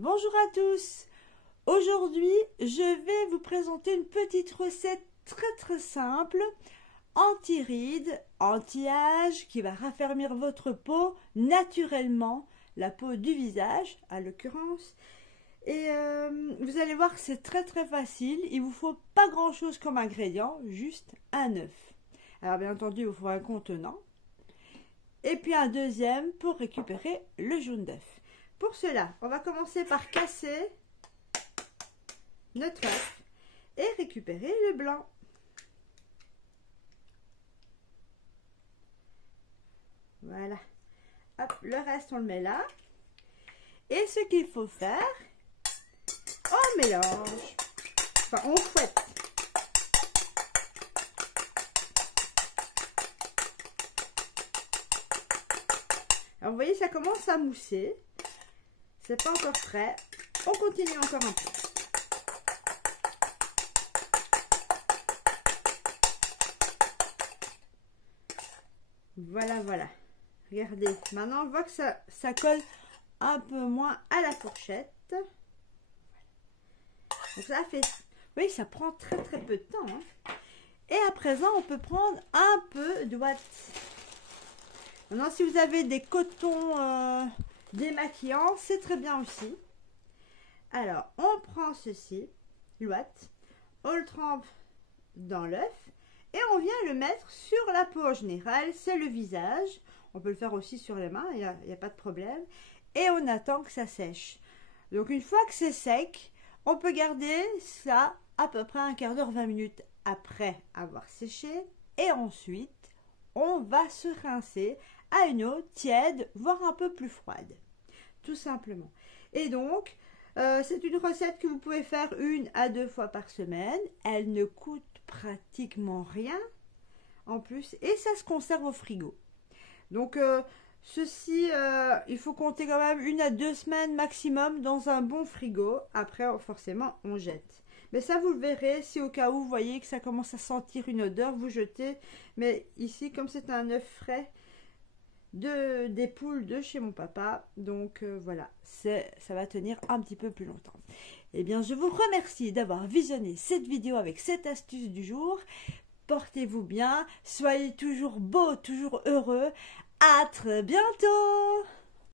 Bonjour à tous. Aujourd'hui, je vais vous présenter une petite recette très simple, anti-rides, anti-âge, qui va raffermir votre peau naturellement, la peau du visage à l'occurrence. Et vous allez voir que c'est très facile. Il vous faut pas grand chose comme ingrédient, juste un œuf. Alors bien entendu, il vous faut un contenant. Et puis un deuxième pour récupérer le jaune d'œuf. Pour cela, on va commencer par casser notre œuf et récupérer le blanc. Voilà. Hop, le reste, on le met là. Et ce qu'il faut faire, on mélange. Enfin, on fouette. Alors, vous voyez, ça commence à mousser. C'est pas encore prêt. On continue encore un peu. Voilà. Regardez. Maintenant, on voit que ça colle un peu moins à la fourchette. Donc ça fait... Oui, ça prend très peu de temps. Hein. Et à présent, on peut prendre un peu de ouate. Maintenant, si vous avez des cotons démaquillants, c'est très bien aussi. Alors, on prend ceci, l'ouate, on le trempe dans l'œuf et on vient le mettre sur la peau en général, c'est le visage. On peut le faire aussi sur les mains, il n'y a pas de problème. Et on attend que ça sèche. Donc, une fois que c'est sec, on peut garder ça à peu près un quart d'heure, 20 minutes après avoir séché. Et ensuite, on va se rincer à une eau tiède, voire un peu plus froide, tout simplement. Et donc, c'est une recette que vous pouvez faire 1 à 2 fois par semaine. Elle ne coûte pratiquement rien en plus et ça se conserve au frigo. Donc, ceci, il faut compter quand même 1 à 2 semaines maximum dans un bon frigo. Après, forcément, on jette. Mais ça, vous le verrez, si au cas où vous voyez que ça commence à sentir une odeur, vous jetez. Mais ici, comme c'est un œuf frais, des poules de chez mon papa, donc voilà, ça va tenir un petit peu plus longtemps. Eh bien, je vous remercie d'avoir visionné cette vidéo avec cette astuce du jour. Portez-vous bien, soyez toujours beaux, toujours heureux. À très bientôt.